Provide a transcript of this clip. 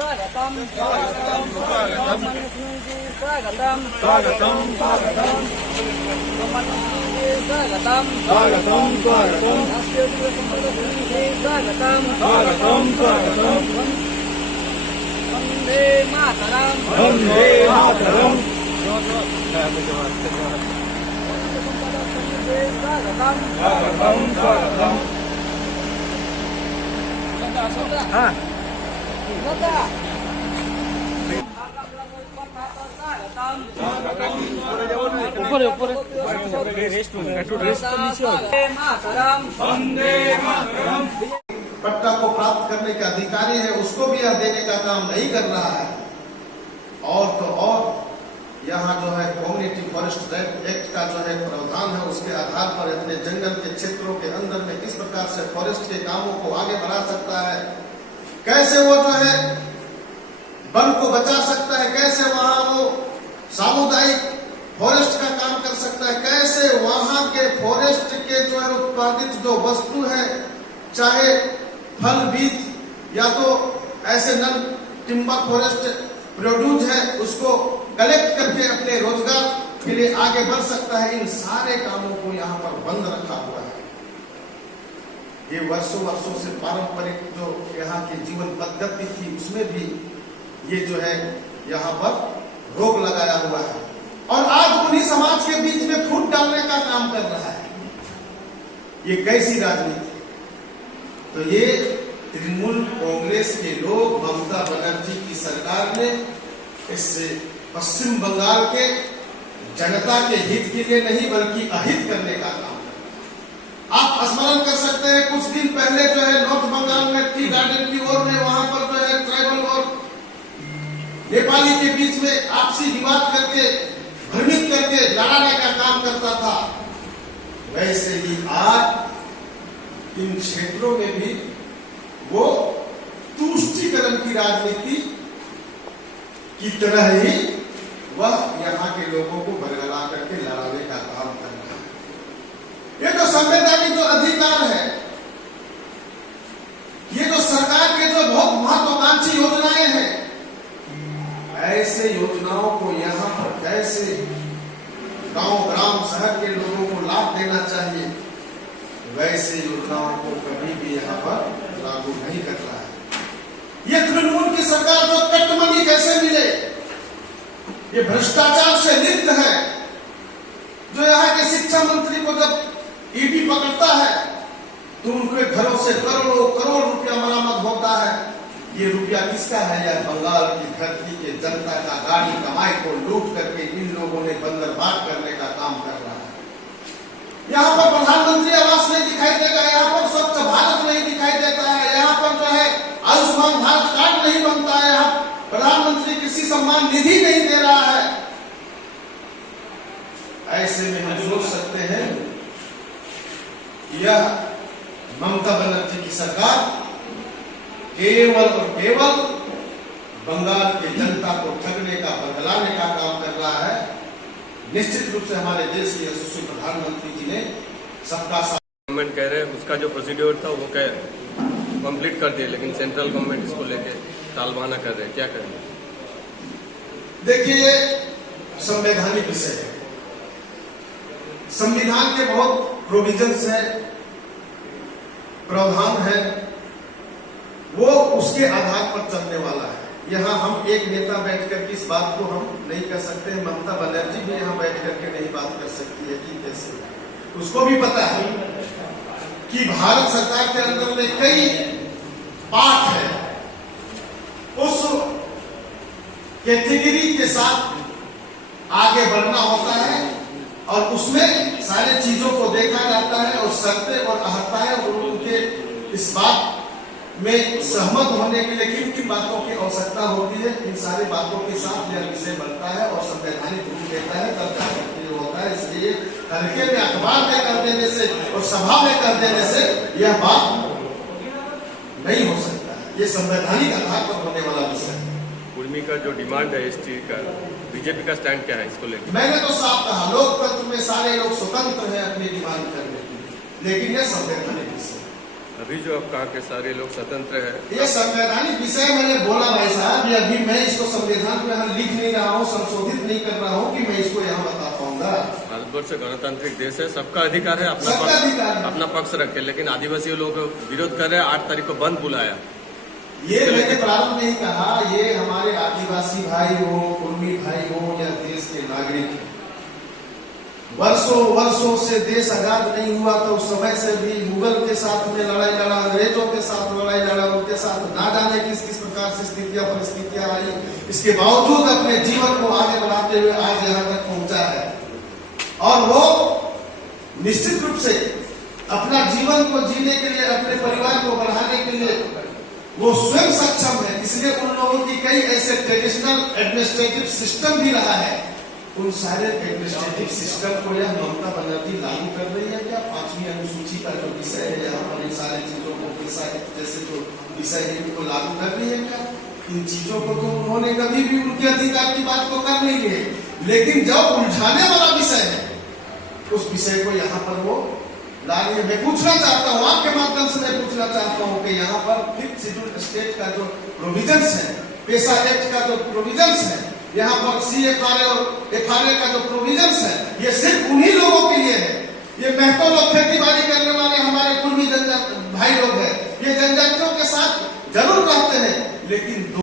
स्वागतम स्वागतम स्वागतम स्वागतम स्वागतम स्वागतम स्वागतम स्वागतम स्वागतम स्वागतम स्वागतम वंदे मातरम वंदे मातरम स्वागतम स्वागतम स्वागतम हाँ ऊपर ऊपर पट्टा को प्राप्त करने के अधिकारी है उसको भी यह देने का काम नहीं कर रहा है। और तो और यहाँ जो है कम्युनिटी फॉरेस्ट एक्ट का जो है प्रावधान है उसके आधार पर अपने जंगल के क्षेत्रों के अंदर में किस प्रकार से फॉरेस्ट के कामों को आगे बढ़ा सकता है, कैसे वो जो है वन को बचा सकता है, कैसे वहां वो सामुदायिक फॉरेस्ट का काम कर सकता है, कैसे वहां के फॉरेस्ट के जो है उत्पादित जो वस्तु है चाहे फल बीज या तो ऐसे नन टिम्बर फॉरेस्ट प्रोड्यूस है उसको कलेक्ट करके अपने रोजगार के लिए आगे बढ़ सकता है। इन सारे कामों को यहाँ पर बंद रखा हुआ है। ये वर्षों वर्षों से पारंपरिक जो यहाँ की जीवन पद्धति थी उसमें भी ये जो है यहाँ पर रोक लगाया हुआ है और आज उन्हीं समाज के बीच में फूट डालने का काम कर रहा है। ये कैसी राजनीति? तो ये तृणमूल कांग्रेस के लोग, ममता बनर्जी की सरकार ने इससे पश्चिम बंगाल के जनता के हित के लिए नहीं बल्कि अहित करने का काम। आप स्मरण कर सकते हैं कुछ दिन पहले जो है नॉर्थ बंगाल में टी गार्डन की ओर में वहां पर जो है ट्राइबल और नेपाली के बीच में आपसी विवाद करके भ्रमित करके लड़ाने का काम करता था। वैसे ही आज इन क्षेत्रों में भी वो तुष्टीकरण की राजनीति की तरह ही वह यहाँ के लोगों को बरगला करके लड़ाने का काम कर रहा है। ये जो संवैधानिक जो अधिकार है, ये जो सरकार के जो बहुत महत्वाकांक्षी योजनाएं हैं, ऐसे योजनाओं को यहाँ पर कैसे गांव ग्राम शहर के लोगों को लाभ देना चाहिए, वैसे योजनाओं को कभी भी यहाँ पर लागू नहीं कर रहा है। ये तृणमूल की सरकार को कट्टमनी कैसे मिले, ये भ्रष्टाचार से लिप्त है। जो यहाँ के शिक्षा मंत्री को जब ईडी पकड़ता है तो उनके घरों से करोड़ों करोड़ रुपया बरामद होता है। ये रुपया किसका है? यह बंगाल की धरती के जनता का गाड़ी कमाई को लूट करके इन लोगों ने बंदरबांट करने का काम कर रहा है। यहाँ पर प्रधानमंत्री आवास नहीं दिखाई देगा, यहाँ पर स्वच्छ भारत नहीं दिखाई देता है, यहाँ पर जो है आयुष्मान भारत कार्ड नहीं बनता है, यहाँ प्रधानमंत्री कृषि सम्मान निधि नहीं दे रहा है। ऐसे में हम सोच सकते हैं यह ममता बनर्जी की सरकार केवल और केवल बंगाल की जनता को ठगने का बदलाने का काम कर रहा है। निश्चित रूप से हमारे देश के यशस्वी प्रधानमंत्री जी ने सबका साथ गवर्नमेंट कह रहे हैं उसका जो प्रोसीड्योर था वो कंप्लीट कर दिया, लेकिन सेंट्रल गवर्नमेंट इसको लेके टालवाना कर रहे हैं, क्या करें? देखिए ये संवैधानिक विषय है। संविधान के बहुत प्रोविजंस है, प्रावधान है, वो उसके आधार पर चलने वाला है। यहाँ हम एक नेता बैठ करके इस बात को हम नहीं कर सकते हैं, ममता बनर्जी भी यहाँ बैठ करके नहीं बात कर सकती है कि कैसे। उसको भी पता है कि भारत सरकार के अंदर में कई पार्ट है, उस कैटेगरी के साथ आगे बढ़ना होता है और उसमें सारी चीजों को देखा जाता है और शर्तें और अहर्ताएं और उनके इस बात में सहमत होने के लिए किन किन बातों की आवश्यकता होती है, इन सारी बातों के साथ यह विषय बनता है और संवैधानिक रूप देता है, तब जाकर होता है। इसलिए हल्के में अखबार में कर देने से और सभा में कर देने से यह बात नहीं हो सकता है। ये संवैधानिक आधार पर होने वाला विषय है। कुर्मी का जो डिमांड है एसटी का, बीजेपी का स्टैंड क्या है इसको लेकर? मैंने तो साफ कहा लोकतंत्र में सारे लोग स्वतंत्र हैं अपनी डिमांड करने के लिए, लेकिन यह संवैधानिक विषय। अभी जो आप कहा कि सारे लोग स्वतंत्र है, ये संवैधानिक विषय मैंने बोला भाई साहब, कि अभी मैं इसको संविधान में यहाँ लिख नहीं रहा हूँ, संशोधित नहीं कर रहा हूँ कि मैं इसको यहाँ बता पाऊंगा। भारतवर्ष गणतांत्रिक देश है, सबका अधिकार है सबका अधिकार है। अपना पक्ष रखे, लेकिन आदिवासी लोग विरोध कर रहे हैं। 8 तारीख को बंद बुलाया। ये मैंने प्रारंभ में ही कहा, ये हमारे आदिवासी भाई हो, कुर्मी भाई हो या देश के नागरिक हैं। वर्षों से देश आजाद नहीं हुआ तो उस समय से भी मुगल के साथ में लड़ाई लड़ा, अंग्रेजों के साथ लड़ाई लड़ा, उनके साथ ना जाने किस किस प्रकार से स्थितियां परिस्थितियां आई, इसके बावजूद अपने जीवन को आगे बढ़ाते हुए आज यहाँ तक पहुंचा है। और वो निश्चित रूप से अपना जीवन को जीने के लिए, अपने परिवार को बढ़ाने के लिए वो स्वयं सक्षम है। इसलिए उन लोगों की कई ऐसे ट्रेडिशनल एडमिनिस्ट्रेटिव सिस्टम भी रहा है, उन सारे एडमिनिस्ट्रेटिव सिस्टम को यह ममता बनर्जी लागू कर रही है क्या? 5वीं अनुसूची का जो विषय है, यहाँ पर इन सारी चीजों को जैसे जो विषय है उनको लागू कर रही है क्या? इन चीजों को तो उन्होंने कभी भी उनके अधिकार की बात तो कर नहीं है, लेकिन जब उलझाने वाला विषय है उस विषय को यहाँ पर वो ला रही है। मैं पूछना चाहता हूँ, आपके माध्यम से मैं पूछना चाहता हूँ कि यहाँ पर 5th शेड्यूल स्टेट का जो प्रोविजंस है, पेशा एक्ट का जो प्रोविजंस है, यहाँ पर CFRA और FRA का जो प्रोविजंस है, ये सिर्फ उन्हीं लोगों के लिए है। ये महतो लोग, खेती बाड़ी करने वाले हमारे कुर्मी भाई लोग हैं, ये जनजातियों के साथ जरूर रहते हैं, लेकिन